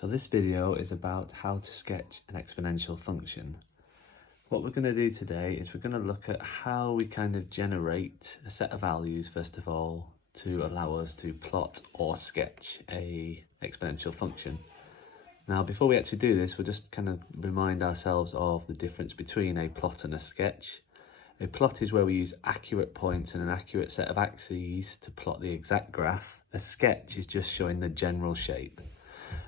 So this video is about how to sketch an exponential function. What we're going to do today is we're going to look at how we kind of generate a set of values first of all to allow us to plot or sketch a exponential function. Now before we actually do this, we'll just kind of remind ourselves of the difference between a plot and a sketch. A plot is where we use accurate points and an accurate set of axes to plot the exact graph. A sketch is just showing the general shape.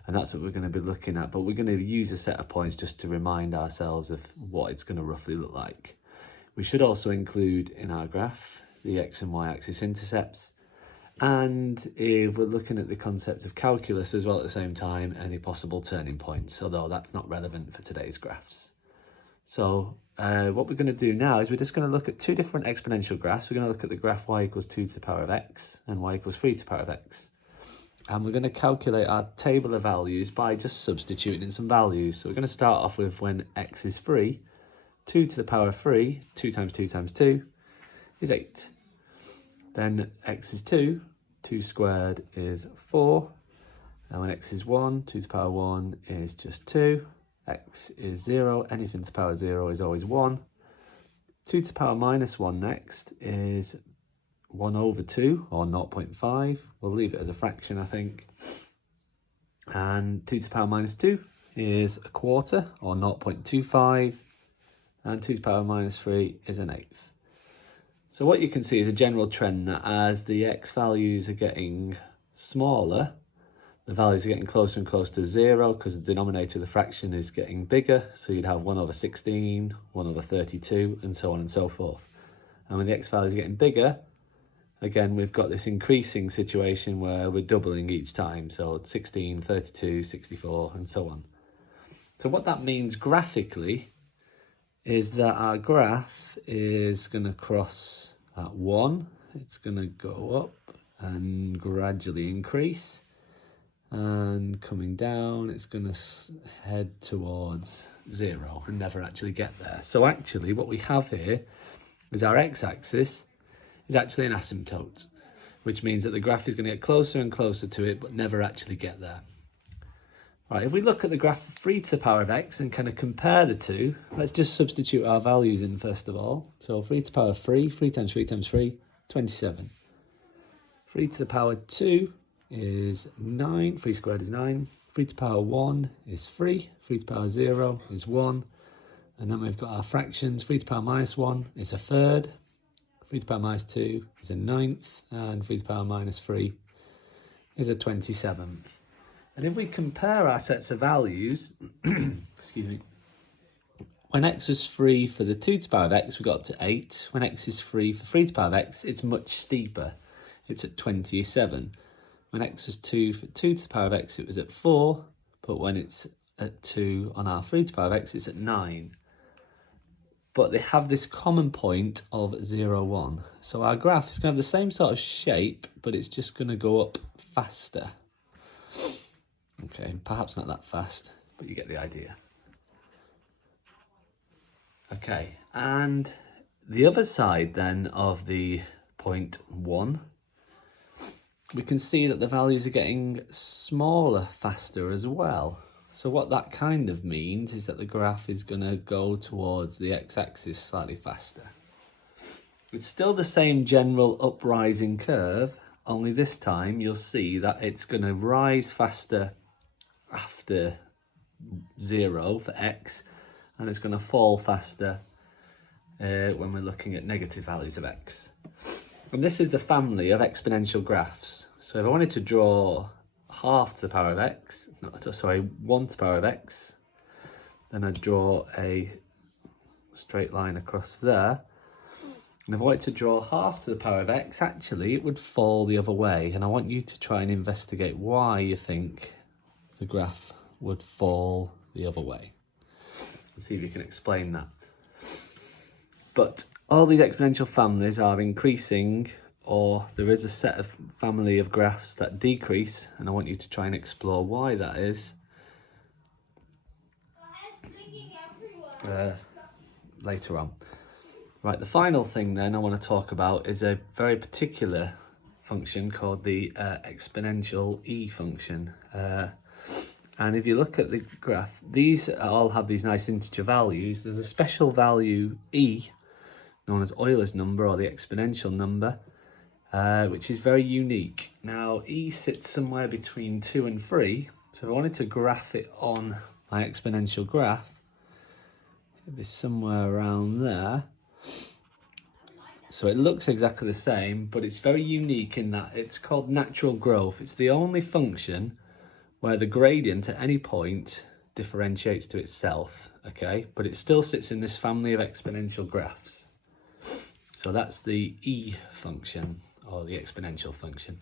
And that's what we're going to be looking at, but we're going to use a set of points just to remind ourselves of what it's going to roughly look like. We should also include in our graph the x and y axis intercepts, and if we're looking at the concept of calculus as well at the same time, any possible turning points, although that's not relevant for today's graphs. So what we're going to do now is we're just going to look at two different exponential graphs. We're going to look at the graph y equals 2 to the power of x and y equals 3 to the power of x. And we're going to calculate our table of values by just substituting in some values. So we're going to start off with when x is 3, 2 to the power of 3, 2 times 2 times 2 is 8. Then x is 2, 2 squared is 4. And when x is 1, 2 to the power 1 is just 2. X is 0, anything to the power 0 is always 1. 2 to the power minus 1 next is 1 over 2, or 0.5. We'll leave it as a fraction, I think. And 2 to the power minus 2 is a quarter, or 0.25. And 2 to the power minus 3 is an eighth. So what you can see is a general trend that as the x values are getting smaller, the values are getting closer and closer to 0 because the denominator of the fraction is getting bigger. So you'd have 1 over 16, 1 over 32, and so on and so forth. And when the x values are getting bigger, again, we've got this increasing situation where we're doubling each time. So 16, 32, 64, and so on. So what that means graphically is that our graph is going to cross at 1. It's going to go up and gradually increase. And coming down, it's going to head towards 0 and never actually get there. So actually what we have here is our x-axis is actually an asymptote, which means that the graph is going to get closer and closer to it, but never actually get there. Right, if we look at the graph of 3 to the power of x and kind of compare the two, let's just substitute our values in first of all. So 3 to the power of 3, 3 times 3 times 3, 27. 3 to the power 2 is 9, 3 squared is 9. 3 to the power 1 is 3, 3 to the power 0 is 1. And then we've got our fractions, 3 to the power minus 1 is a third. 3 to the power minus 2 is a ninth, and 3 to the power minus 3 is a 27th. And if we compare our sets of values, excuse me, when x was 3 for the 2 to the power of x, we got up to 8. When x is 3 for 3 to the power of x, it's much steeper. It's at 27. When x was 2 for 2 to the power of x, it was at 4. But when it's at 2 on our 3 to the power of x, it's at 9. But they have this common point of 0, 1. So our graph is going to have the same sort of shape, but it's just going to go up faster. Okay, perhaps not that fast, but you get the idea. Okay, and the other side then of the point 1, we can see that the values are getting smaller faster as well. So what that kind of means is that the graph is going to go towards the x-axis slightly faster. It's still the same general uprising curve, only this time you'll see that it's going to rise faster after 0 for x, and it's going to fall faster when we're looking at negative values of x. And this is the family of exponential graphs. So if I wanted to draw half to the power of x, 1 to the power of x, then I'd draw a straight line across there. And if I wanted to draw half to the power of x, actually it would fall the other way. And I want you to try and investigate why you think the graph would fall the other way. Let's see if you can explain that. But all these exponential families are increasing, or there is a set of family of graphs that decrease, and I want you to try and explore why that is later on. Right, the final thing then I want to talk about is a very particular function called the exponential e function. And if you look at the graph, these all have these nice integer values. There's a special value e, known as Euler's number or the exponential number, which is very unique. Now e sits somewhere between 2 and 3, so if I wanted to graph it on my exponential graph, it'd be somewhere around there. So it looks exactly the same, but it's very unique in that it's called natural growth. It's the only function where the gradient at any point differentiates to itself, okay? But it still sits in this family of exponential graphs. So that's the e function, or the exponential function.